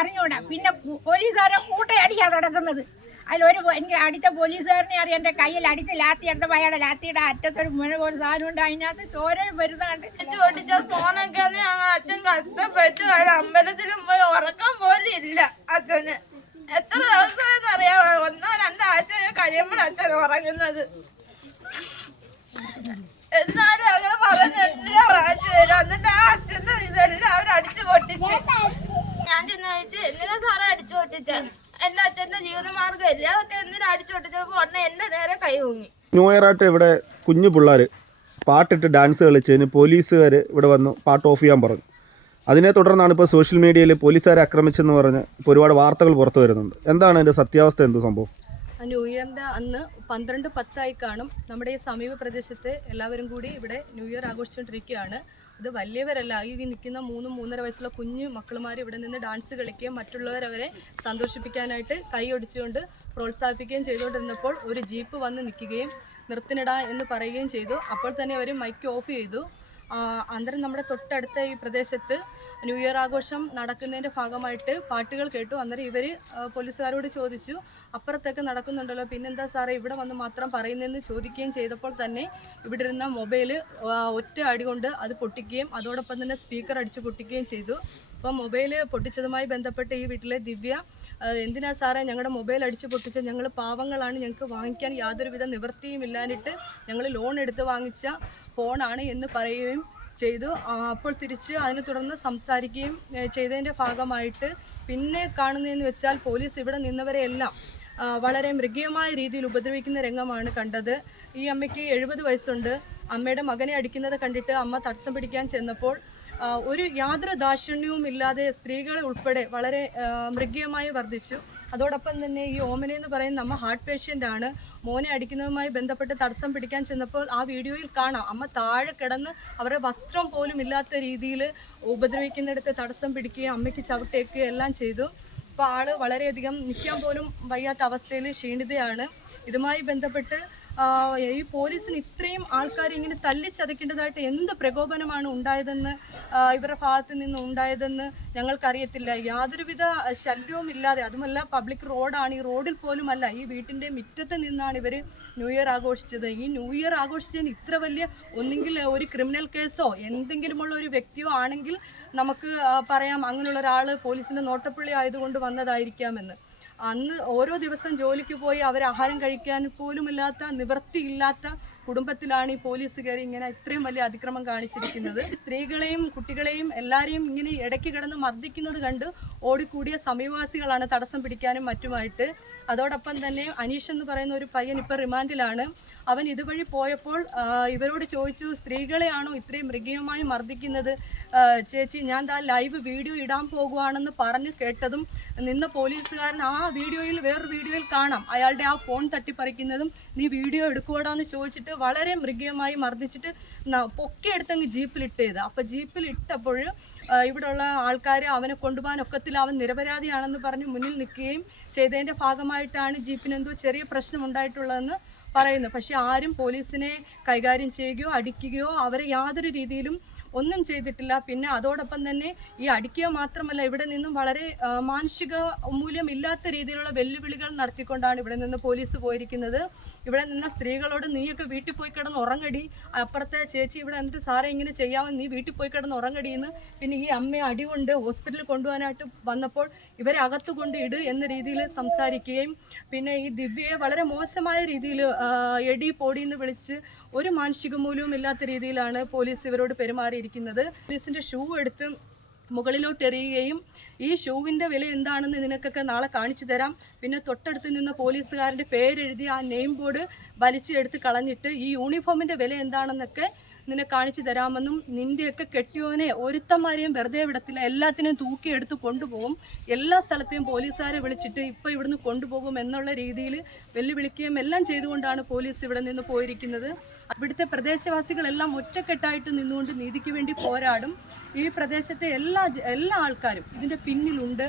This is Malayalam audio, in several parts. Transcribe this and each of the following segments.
അറിഞ്ഞൂടാ. പിന്നെ പോലീസുകാരെ കൂട്ടയടിക്കാ നടക്കുന്നത്. അതിലൊരു എനിക്ക് അടിച്ച പോലീസുകാരനെ അറിയാം. എന്റെ കയ്യിൽ അടിച്ച് ലാത്തി എടുത്തപ്പോൾ അയാളുടെ ലാത്തിയുടെ അറ്റത്തൊരു മുഴ പോലെ സാധനം ഉണ്ട്. അതിനകത്ത് ചോര വരുന്നുണ്ട്. ഓടിച്ച ഫോണൊക്കെ അച്ഛൻ കഷ്ടപ്പെട്ട് ഒരു അമ്പലത്തിലും പോയി ഉറക്കം പോലും ഇല്ല അച്ഛന്. എത്ര ദിവസം അറിയാമോ ഒന്നോ രണ്ടോ ആഴ്ച അച്ഛൻ ഉറങ്ങുന്നത് എന്നാലും അങ്ങനെ പറഞ്ഞ് എല്ലാം വാങ്ങിച്ചു തരും എന്നിട്ട് ആ അച്ഛന്റെ ഇതെല്ലാം അവർ അടിച്ചു പൊട്ടിച്ച് ഞാൻ ചെന്ന് ചോദിച്ചു എന്തിനാ സാറേ അടിച്ചു പൊട്ടിച്ച എന്റെ അച്ഛന്റെ ജീവിതമാർഗം അതൊക്കെ എന്തിനാ അടിച്ചോട്ടിച്ചപ്പോ ഉടനെ എന്റെ നേരെ കൈ ന്യൂ ഇയർ ആയിട്ട് ഇവിടെ കുഞ്ഞു പിള്ളേർ പാട്ടിട്ട് ഡാൻസ് കളിച്ചതിന് പോലീസുകാർ ഇവിടെ വന്നു പാട്ട് ഓഫ് ചെയ്യാൻ പറഞ്ഞു. അതിനെ തുടർന്നാണ് ഇപ്പോൾ സോഷ്യൽ മീഡിയയിൽ പോലീസുകാരെ ആക്രമിച്ചെന്ന് പറഞ്ഞ് ഇപ്പോൾ ഒരുപാട് വാർത്തകൾ പുറത്തു വരുന്നുണ്ട്. എന്താണ് അതിന്റെ സത്യാവസ്ഥ? എന്ത് സംഭവം? ന്യൂ ഇയറിന്റെ അന്ന് പന്ത്രണ്ട് പത്തായി കാണും. നമ്മുടെ ഈ സമീപ പ്രദേശത്ത് എല്ലാവരും കൂടി ഇവിടെ ന്യൂ ഇയർ ആഘോഷിച്ചുകൊണ്ടിരിക്കുകയാണ് ഇത് വലിയവരല്ല. ഈ നിൽക്കുന്ന മൂന്നും മൂന്നര വയസ്സുള്ള കുഞ്ഞു മക്കളുമാർ ഇവിടെ നിന്ന് ഡാൻസ് കളിക്കുകയും മറ്റുള്ളവരവരെ സന്തോഷിപ്പിക്കാനായിട്ട് കൈയൊടിച്ചുകൊണ്ട് പ്രോത്സാഹിപ്പിക്കുകയും ചെയ്തുകൊണ്ടിരുന്നപ്പോൾ ഒരു ജീപ്പ് വന്ന് നിൽക്കുകയും നിർത്തിനിട എന്ന് പറയുകയും ചെയ്തു. അപ്പോൾ തന്നെ അവർ മൈക്ക് ഓഫ് ചെയ്തു. അന്തരം നമ്മുടെ തൊട്ടടുത്ത ഈ പ്രദേശത്ത് ന്യൂ ഇയർ ആഘോഷം നടക്കുന്നതിന്റെ ഭാഗമായിട്ട് പാട്ടുകൾ കേട്ടു. അന്നേരം ഇവർ പോലീസുകാരോട് ചോദിച്ചു അപ്പുറത്തൊക്കെ നടക്കുന്നുണ്ടല്ലോ. പിന്നെന്താ സാറേ ഇവിടെ വന്ന് മാത്രം പറയുന്നതെന്ന് ചോദിക്കുകയും ചെയ്തപ്പോൾ തന്നെ ഇവിടെ ഇരുന്ന മൊബൈൽ ഒറ്റ അടി കൊണ്ട് അത് പൊട്ടിക്കുകയും അതോടൊപ്പം തന്നെ സ്പീക്കർ അടിച്ച് പൊട്ടിക്കുകയും ചെയ്തു. അപ്പം മൊബൈൽ പൊട്ടിച്ചതുമായി ബന്ധപ്പെട്ട് ഈ വീട്ടിലെ ദിവ്യ എന്തിനാ സാറേ ഞങ്ങളുടെ മൊബൈൽ അടിച്ച് പൊട്ടിച്ച ഞങ്ങൾ പാവങ്ങളാണ് ഞങ്ങൾക്ക് വാങ്ങിക്കാൻ യാതൊരുവിധ നിവൃത്തിയും ഇല്ലാഞ്ഞിട്ട് ഞങ്ങൾ ലോൺ എടുത്ത് വാങ്ങിച്ച ഫോണാണ് എന്ന് പറയുകയും ചെയ്തു. അപ്പോൾ തിരിച്ച് അതിനെ തുടർന്ന് സംസാരിക്കുകയും ചെയ്തതിന്റെ ഭാഗമായിട്ട് പിന്നെ കാണുന്നതെന്ന് വെച്ചാൽ പോലീസ് ഇവിടെ നിന്നവരെയെല്ലാം വളരെ മൃഗീയമായ രീതിയിൽ ഉപദ്രവിക്കുന്ന രംഗമാണ് കണ്ടത്. ഈ അമ്മയ്ക്ക് എഴുപത് വയസ്സുണ്ട്. അമ്മയുടെ മകനെ അടിക്കുന്നത് കണ്ടിട്ട് അമ്മ തടസ്സം പിടിക്കാൻ ചെന്നപ്പോൾ ഒരു യാതൊരു ദാക്ഷിണ്യവും ഇല്ലാതെ സ്ത്രീകളെ ഉൾപ്പെടെ വളരെ മൃഗീയമായി വർദ്ധിച്ചു. അതോടൊപ്പം തന്നെ ഈ ഓമന എന്ന് പറയുന്ന അമ്മ ഹാർട്ട് പേഷ്യന്റ് ആണ്. മോനെ അടിക്കുന്നതുമായി ബന്ധപ്പെട്ട് തടസ്സം പിടിക്കാൻ ചെന്നപ്പോൾ ആ വീഡിയോയിൽ കാണാം. അമ്മ താഴെ കിടന്ന് അവരുടെ വസ്ത്രം പോലും ഇല്ലാത്ത രീതിയിൽ ഉപദ്രവിക്കുന്നിടത്ത് തടസ്സം പിടിക്കുകയും അമ്മയ്ക്ക് ചവിട്ടേക്കുകയും എല്ലാം ചെയ്തു. അപ്പോൾ ആൾ വളരെയധികം നിൽക്കാൻ പോലും വയ്യാത്ത അവസ്ഥയിൽ ക്ഷീണിതയാണ്. ഇതുമായി ബന്ധപ്പെട്ട് ഈ പോലീസിന് ഇത്രയും ആൾക്കാരെ ഇങ്ങനെ തല്ലിച്ചതയ്ക്കേണ്ടതായിട്ട് എന്ത് പ്രകോപനമാണ് ഉണ്ടായതെന്ന് ഇവരുടെ ഭാഗത്ത് നിന്ന് ഉണ്ടായതെന്ന് ഞങ്ങൾക്കറിയത്തില്ല. യാതൊരുവിധ ശല്യവും ഇല്ലാതെ അതുമല്ല പബ്ലിക് റോഡാണ് ഈ റോഡിൽ പോലുമല്ല ഈ വീട്ടിന്റെ മുറ്റത്ത് നിന്നാണ് ഇവർ ന്യൂ ഇയർ ആഘോഷിച്ചത്. ഈ ന്യൂ ഇയർ ആഘോഷിച്ചതിന് ഇത്ര വലിയ ഒന്നെങ്കിൽ ഒരു ക്രിമിനൽ കേസോ എന്തെങ്കിലുമുള്ള ഒരു വ്യക്തിയോ ആണെങ്കിൽ നമുക്ക് പറയാം അങ്ങനെയുള്ള ഒരാൾ പോലീസിന്റെ നോട്ടപ്പുള്ളി ആയതുകൊണ്ട് വന്നതായിരിക്കാമെന്ന്. അന്ന് ഓരോ ദിവസം ജോലിക്ക് പോയി അവർ ആഹാരം കഴിക്കാൻ പോലുമില്ലാത്ത നിവൃത്തിയില്ലാത്ത കുടുംബത്തിലാണ് ഈ പോലീസ് കയറി ഇങ്ങനെ ഇത്രയും വലിയ അതിക്രമം കാണിച്ചിരിക്കുന്നത്. സ്ത്രീകളെയും കുട്ടികളെയും എല്ലാവരെയും ഇങ്ങനെ ഇടയ്ക്ക് കിടന്ന് മർദ്ദിക്കുന്നത് കണ്ട് ഓടിക്കൂടിയ സമീപവാസികളാണ് തടസ്സം പിടിക്കാനും മറ്റുമായിട്ട്. അതോടൊപ്പം തന്നെ അനീഷ് എന്ന് പറയുന്ന ഒരു പയ്യൻ ഇപ്പോൾ റിമാൻഡിലാണ്. അവൻ ഇതുവഴി പോയപ്പോൾ ഇവരോട് ചോദിച്ചു സ്ത്രീകളെയാണോ ഇത്രയും മൃഗീയമായി മർദ്ദിക്കുന്നത്? ചേച്ചി ഞാൻ ദാ ലൈവ് വീഡിയോ ഇടാൻ പോകുവാണെന്ന് പറഞ്ഞു കേട്ടതും നിന്ന പോലീസുകാരൻ ആ വീഡിയോയിൽ വേറൊരു വീഡിയോയിൽ കാണാം. അയാളുടെ ആ ഫോൺ തട്ടിപ്പറിക്കുന്നതും നീ വീഡിയോ എടുക്കുവാടാന്ന് ചോദിച്ചിട്ട് വളരെ മൃഗീയമായി മർദ്ദിച്ചിട്ട് പൊക്കിയെടുത്തങ്ങ് ജീപ്പിലിട്ടത്. അപ്പോൾ ജീപ്പിൽ ഇട്ടപ്പോൾ ഇവിടെയുള്ള ആൾക്കാർ അവനെ കൊണ്ടുപോകാൻ ഒക്കത്തിൽ അവൻ നിരപരാധിയാണെന്ന് പറഞ്ഞ് മുന്നിൽ നിൽക്കുകയും ചെയ്തതിന്റെ ഭാഗമായിട്ടാണ് ജീപ്പിന് എന്തോ ചെറിയ പ്രശ്നം ഉണ്ടായിട്ടുള്ളതെന്ന് പറയുന്നു പക്ഷെ ആരും പോലീസിനെ കൈകാര്യം ചെയ്യുകയോ അടിക്കുകയോ അവരെ യാതൊരു രീതിയിലും ഒന്നും ചെയ്തിട്ടില്ല. പിന്നെ അതോടൊപ്പം തന്നെ ഈ അടിക്കുക മാത്രമല്ല ഇവിടെ നിന്നും വളരെ മാനുഷിക മൂല്യം ഇല്ലാത്ത രീതിയിലുള്ള വെല്ലുവിളികൾ നടത്തിക്കൊണ്ടാണ് ഇവിടെ നിന്ന് പോലീസ് പോയിരിക്കുന്നത്. ഇവിടെ നിന്ന സ്ത്രീകളോട് നീയൊക്കെ വീട്ടിൽ പോയി കിടന്ന് ഉറങ്ങടി. അപ്പുറത്തെ ചേച്ചി ഇവിടെ എന്നിട്ട് സാറേ ഇങ്ങനെ ചെയ്യാമെന്ന് നീ വീട്ടിൽ പോയി കിടന്ന് ഉറങ്ങടി എന്ന്. പിന്നെ ഈ അമ്മയെ അടികൊണ്ട് ഹോസ്പിറ്റലിൽ കൊണ്ടുപോകാനായിട്ട് വന്നപ്പോൾ ഇവരെ അകത്തുകൊണ്ട് ഇട് എന്ന രീതിയിൽ സംസാരിക്കുകയും പിന്നെ ഈ ദിവ്യയെ വളരെ മോശമായ രീതിയിൽ എടി പൊടി എന്ന് വിളിച്ച് ഒരു മാനുഷിക മൂല്യവും ഇല്ലാത്ത രീതിയിലാണ് പോലീസ് ഇവരോട് പെരുമാറിയിരിക്കുന്നത് പോലീസിന്റെ ഷൂ എടുത്ത് മുകളിലോട്ട് എറിയുകയും ഈ ഷൂവിന്റെ വില എന്താണെന്ന് നിനക്കൊക്കെ നാളെ കാണിച്ചു തരാം. പിന്നെ തൊട്ടടുത്ത് നിന്ന പോലീസുകാരന്റെ പേരെഴുതി ആ നെയിം ബോർഡ് വലിച്ചെടുത്ത് കളഞ്ഞിട്ട് ഈ യൂണിഫോമിന്റെ വില എന്താണെന്നൊക്കെ നിന്നെ കാണിച്ചു തരാമെന്നും നിന്റെയൊക്കെ കെട്ടിയോനെ ഒരുത്തന്മാരെയും വെറുതെ വിടത്തില്ല. എല്ലാത്തിനെയും തൂക്കിയെടുത്ത് കൊണ്ടുപോകും. എല്ലാ സ്ഥലത്തെയും പോലീസുകാരെ വിളിച്ചിട്ട് ഇപ്പോൾ ഇവിടുന്ന് കൊണ്ടുപോകും എന്നുള്ള രീതിയിൽ വെല്ലുവിളിക്കുകയും എല്ലാം ചെയ്തുകൊണ്ടാണ് പോലീസ് ഇവിടെ നിന്ന് പോയിരിക്കുന്നത്. ഇവിടുത്തെ പ്രദേശവാസികളെല്ലാം ഒറ്റക്കെട്ടായിട്ട് നിന്നുകൊണ്ട് നീതിക്ക് വേണ്ടി പോരാടും. ഈ പ്രദേശത്തെ എല്ലാ എല്ലാ ആൾക്കാരും ഇതിന്റെ പിന്നിലുണ്ട്.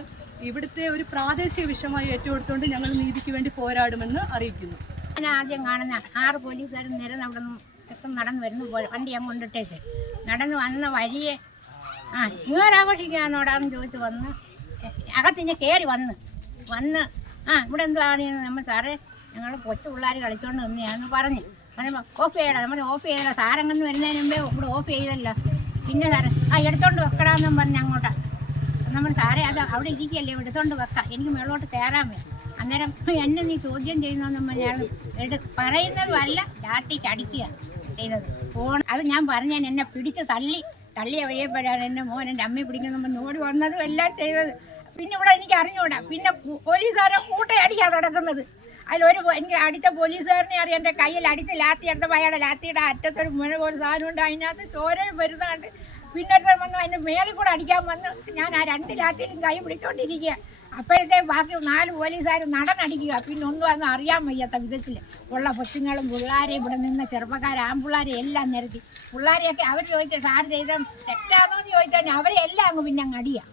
ഇവിടുത്തെ ഒരു പ്രാദേശിക വിഷയമായി ഏറ്റെടുത്തുകൊണ്ട് ഞങ്ങൾ നീതിക്ക് വേണ്ടി പോരാടുമെന്ന് അറിയിക്കുന്നു. ഞാൻ ആദ്യം കാണുന്ന ആറ് പോലീസുകാരും നേരെ നിന്ന് ഇപ്പം നടന്നു വരുന്നു പോലെ വണ്ടി ഞാൻ കൊണ്ടിട്ടേച്ച് നടന്ന് വന്ന വഴിയെ ആ ആഘോഷിക്കാന്നോടാന്ന് ചോദിച്ച് വന്ന് അകത്തിഞ്ഞ് കയറി വന്ന്. വന്ന് ആ ഇവിടെ എന്തുവാണ് നമ്മൾ സാറേ ഞങ്ങൾ കൊച്ചു പിള്ളേർ കളിച്ചോണ്ട് നിന്നെയാന്ന് പറഞ്ഞ്. ഓഫ് ചെയ്യണം നമ്മൾ ഓഫ് ചെയ്തല്ലോ സാറങ്ങന്ന് വരുന്നതിന് മുമ്പേ ഇവിടെ ഓഫ് ചെയ്തല്ലോ. പിന്നെ സാറേ ആ എടുത്തോണ്ട് വെക്കടാന്നും പറഞ്ഞ് അങ്ങോട്ടാ. നമ്മൾ സാറേ അത് അവിടെ ഇരിക്കുകയല്ലേ എടുത്തോണ്ട് വെക്കാം. എനിക്ക് മേളോട്ട് കയറാൻ വേണം അന്നേരം എന്നെ നീ ചോദ്യം ചെയ്യുന്നതെന്ന് പറഞ്ഞാൽ പറയുന്നതുമല്ല രാത്രിക്ക് അടിക്കുക. ചെയ്തത്. ഫോൺ അത് ഞാൻ പറഞ്ഞാൽ എന്നെ പിടിച്ച് തള്ളി. തള്ളിയ വഴിയപ്പോഴാണ് എന്റെ മോൻ എന്റെ അമ്മയെ പിടിക്കുന്ന ഓടി വന്നതും എല്ലാം ചെയ്തത്. പിന്നെ ഇവിടെ എനിക്ക് അറിഞ്ഞുകൂടാ പിന്നെ പോലീസുകാരെ കൂട്ടയടിക്കാൻ നടക്കുന്നത്. അതിലൊരു എനിക്ക് അടിച്ച പോലീസുകാരനെ അറിയാം. എന്റെ കയ്യിൽ അടിച്ച് ലാത്തി എടുത്തപ്പോൾ അയാളുടെ ലാത്തിയുടെ അറ്റത്തൊരു മുഴ പോലെ സാധനമുണ്ട് അതിനകത്ത് ചോര വരുന്നുണ്ട്. പിന്നെ വന്നു. അതിന്റെ മേളിൽ കൂടെ അടിക്കാൻ വന്ന് ഞാൻ ആ രണ്ട് ലാത്തിയിലും കൈ പിടിച്ചോണ്ടിരിക്കുക അപ്പോഴത്തെ ബാക്കി നാല് പോലീസുകാർ നടന്നടിക്കുക. പിന്നെ ഒന്നും അന്ന് അറിയാൻ വയ്യാത്ത വിധത്തിൽ ഉള്ള കൊച്ചുങ്ങളും പിള്ളേരെ ഇവിടെ നിന്ന് ചെറുപ്പക്കാർ ആൺപിള്ളേരെ എല്ലാം നിരത്തി. പിള്ളേരെയൊക്കെ അവർ ചോദിച്ച സാർ ചെയ്ത തെറ്റാണോ എന്ന് ചോദിച്ചാൽ അവരെ എല്ലാം അങ്ങ് പിന്നെ അങ്ങ് അടിയാ.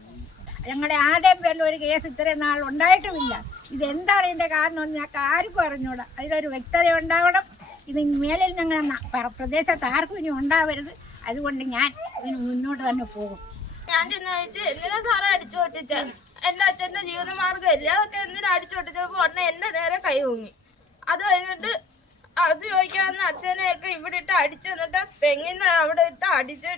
ഞങ്ങളുടെ ആരുടെയും പേരിൽ ഒരു കേസ് ഇത്രയും നാൾ ഉണ്ടായിട്ടുമില്ല. ഇതെന്താണ് ഇതിന്റെ കാരണം എന്ന് ഞങ്ങൾക്ക് ആർക്കും അറിഞ്ഞൂടാ. അതിലൊരു വ്യക്തത ഉണ്ടാവണം. ഇത് മേലിൽ ഞങ്ങൾ പ്രദേശത്ത് ആർക്കും ഇനി ഉണ്ടാവരുത്. അതുകൊണ്ട് ഞാൻ ഇതിന് മുന്നോട്ട് തന്നെ പോകും. ഞാൻ ചെന്ന് ചോദിച്ചു എന്തിനാ സാറേ അടിച്ചു പൊട്ടിച്ച? എന്റെ അച്ഛന്റെ ജീവിത ഇല്ല അതൊക്കെ എന്തിനാ അടിച്ചു പൊട്ടിച്ചപ്പോ ഉടനെ എന്റെ നേരെ കൈ ഊങ്ങി അത് കഴിഞ്ഞിട്ട് അത് ചോദിക്കാവുന്ന അച്ഛനെയൊക്കെ ഇവിടെ ഇട്ട് അടിച്ചു തെങ്ങിന്ന് അവിടെ ഇട്ട് അടിച്ച്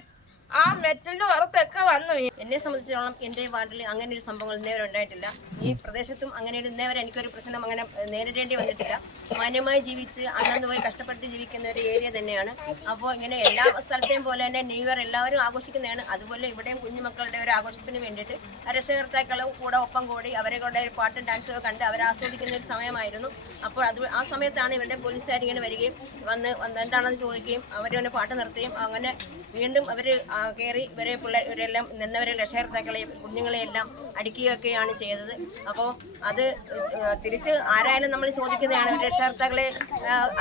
ആ മെറ്റലിന്റെ പുറത്തൊക്കെ വന്നു. എന്നെ സംബന്ധിച്ചിടത്തോളം എന്റെ വാർഡിൽ അങ്ങനെ ഒരു സംഭവങ്ങൾ ഇന്നേവരെ ഉണ്ടായിട്ടില്ല. ഈ പ്രദേശത്തും അങ്ങനെ ഒരു ഇന്നേവരെ എനിക്കൊരു പ്രശ്നം അങ്ങനെ നേരിടേണ്ടി വന്നിട്ടില്ല. മാന്യമായി ജീവിച്ച് അന്നന്ന് പോയി കഷ്ടപ്പെട്ട് ജീവിക്കുന്ന ഒരു ഏരിയ തന്നെയാണ്. അപ്പോൾ ഇങ്ങനെ എല്ലാ സ്ഥലത്തെയും പോലെ തന്നെ ന്യൂ ഇയർ എല്ലാവരും ആഘോഷിക്കുന്നതാണ്. അതുപോലെ ഇവിടെയും കുഞ്ഞുമക്കളുടെ ഒരു ആഘോഷത്തിന് വേണ്ടിയിട്ട് രക്ഷകർത്താക്കളും കൂടെ ഒപ്പം കൂടി അവരെ കൊണ്ട് ഒരു പാട്ടും ഡാൻസും കണ്ട് അവരെ ആസ്വദിക്കുന്ന ഒരു സമയമായിരുന്നു. അപ്പോൾ അത് ആ സമയത്താണ് ഇവരുടെ പോലീസുകാർ ഇങ്ങനെ വരികയും വന്ന് എന്താണെന്ന് ചോദിക്കുകയും അവർ തന്നെ പാട്ട് നിർത്തുകയും അങ്ങനെ വീണ്ടും അവർ കയറി ഇവരെ പിള്ളേർ ഇവരെല്ലാം നിന്നവരെ രക്ഷകർത്താക്കളെയും കുഞ്ഞുങ്ങളെയെല്ലാം അടിക്കുകയൊക്കെയാണ് ചെയ്തത്. അപ്പോൾ അത് തിരിച്ച് ആരായാലും നമ്മൾ ചോദിക്കുന്നതാണ്. രക്ഷകർത്താക്കളെ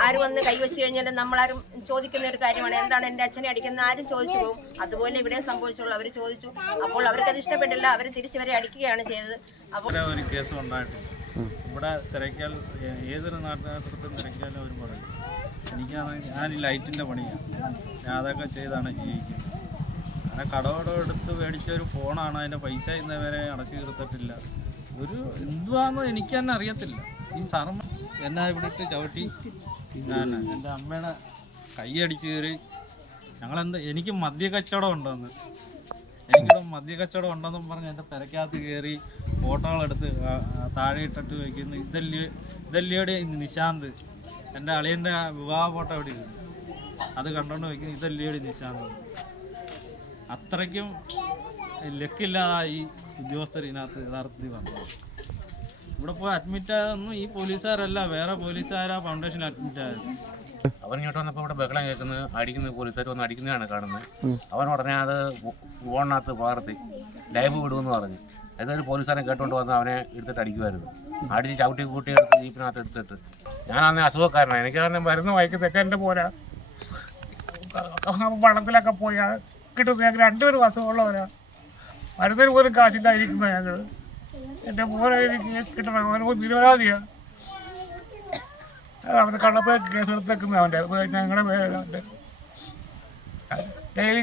ആര് വന്ന് കൈവച്ച് കഴിഞ്ഞാലും നമ്മളാരും ചോദിക്കുന്ന ഒരു കാര്യമാണ്. എന്താണ് എന്റെ അച്ഛനെ അടിക്കുന്ന ആരും ചോദിച്ചു പോകും. അതുപോലെ ഇവിടെ സംഭവിച്ചുള്ളൂ. അവർ ചോദിച്ചു. അപ്പോൾ അവർക്കത് ഇഷ്ടപ്പെട്ടില്ല. അവർ തിരിച്ചു വരെ അടിക്കുകയാണ് ചെയ്തത്. അപ്പോൾ ഒരു കേസ് ഇവിടെ തിരക്കിയാൽ ഏതൊരു നാട്ടുകാർക്കും തിരക്കിയാലും അവർ പറയും. എനിക്കാണെങ്കിൽ ഞാൻ ഈ ലൈറ്റിന്റെ പണിയാണ് ഞാൻ അതൊക്കെ ചെയ്താണ് ജീവിക്കുന്നത്. അങ്ങനെ കടവടം എടുത്ത് മേടിച്ച ഒരു ഫോണാണ് അതിന്റെ പൈസ ഇന്നവരെ അടച്ചു തീർത്തിട്ടില്ല. ഒരു എന്തുവാന്ന് എനിക്ക് തന്നെ അറിയത്തില്ല. ഈ സാറമ്മ എന്നാ ഇവിടെ ഇട്ട് ചവിട്ടി? ഞാൻ എന്റെ അമ്മയുടെ കൈ അടിച്ച് കയറി. ഞങ്ങളെന്ത് എനിക്ക് മദ്യ കച്ചവടം ഉണ്ടെന്ന്. എനിക്കിവിടെ മദ്യ കച്ചവടം ഉണ്ടെന്നും പറഞ്ഞ് എന്റെ പെരക്കകത്ത് കയറി ഫോട്ടോകളെടുത്ത് താഴെ ഇട്ടിട്ട് വയ്ക്കുന്നു ഇതല്ലേ ഇതല്ലിയോടെ നിശാന്ത്? എന്റെ അളിയന്റെ വിവാഹ ഫോട്ടോ എവിടെ ഇരുന്നു? അത് കണ്ടോണ്ട് വയ്ക്കുന്നു ഇതല്ലിയോടെ നിശാന്ത്? അത്രയ്ക്കും ലക്കില്ലാതായി ഉദ്യോഗസ്ഥർ ഇതിനകത്ത് യഥാർത്ഥത്തിൽ വന്നു. ഇവിടെ പോയി അഡ്മിറ്റ് ആയതൊന്നും ഈ പോലീസുകാരല്ല വേറെ പോലീസുകാരാ ഫൗണ്ടേഷൻ അഡ്മിറ്റ് ആയത്. അവൻ ഇങ്ങോട്ട് വന്നപ്പോൾ ഇവിടെ ബഹളം കേൾക്കുന്നത് അടിക്കുന്ന പോലീസുകാർ വന്ന് അടിക്കുന്നതാണ് കാണുന്നത്. അവൻ ഉടനെ അത് ഫോണിനകത്ത് പകർത്തി ലൈവ് വിടുമെന്ന് പറഞ്ഞു. ഏതൊരു പോലീസുകാരൻ കേട്ടോണ്ട് വന്ന് അവനെ എടുത്തിട്ട് അടിക്കുമായിരുന്നു അടിച്ച് ചവിട്ടി കൂട്ടി എടുത്ത് ജീപ്പിനകത്ത് എടുത്തിട്ട്. ഞാനന്ന് അസുഖക്കാരനാണ് എനിക്ക് തന്നെ മരുന്ന് വൈകി എന്റെ പോരാ. പണത്തിലൊക്കെ പോയി. കിട്ടുന്ന ഞങ്ങൾ രണ്ടുപേരും അസുഖമുള്ളവരാണ് മരുന്നിന് പോലും കാശില്ലായിരിക്കുന്ന ഞങ്ങൾ എന്റെ മോനെ എനിക്ക് കിട്ടണം. അവന് നിരവധിയാണ് അവന്റെ കള്ളപ്പോ കേസെടുത്തേക്കുന്ന അവന്റെ ഞങ്ങളുടെ പേരുണ്ട് ഡെയിലി